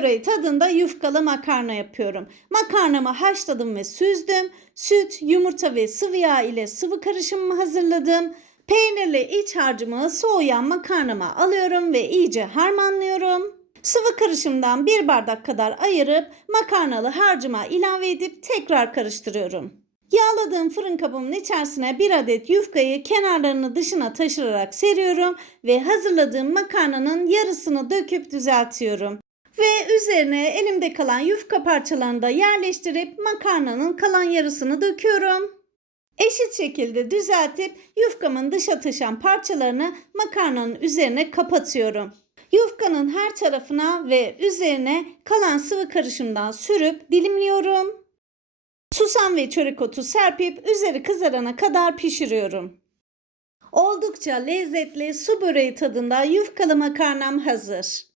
böreği tadında yufkalı makarna yapıyorum. Makarnamı haşladım ve süzdüm. Süt, yumurta ve sıvı yağ ile sıvı karışımımı hazırladım. Peynirli iç harcımı soğuyan makarnama alıyorum ve iyice harmanlıyorum. Sıvı karışımdan bir bardak kadar ayırıp makarnalı harcıma ilave edip tekrar karıştırıyorum. Yağladığım fırın kabımın içerisine bir adet yufkayı kenarlarını dışına taşırarak seriyorum ve hazırladığım makarnanın yarısını döküp düzeltiyorum. Ve üzerine elimde kalan yufka parçalarını da yerleştirip makarnanın kalan yarısını döküyorum. Eşit şekilde düzeltip yufkamın dışa taşan parçalarını makarnanın üzerine kapatıyorum. Yufkanın her tarafına ve üzerine kalan sıvı karışımdan sürüp dilimliyorum. Susam ve çörek otu serpip üzeri kızarana kadar pişiriyorum. Oldukça lezzetli su böreği tadında yufkalı makarnam hazır.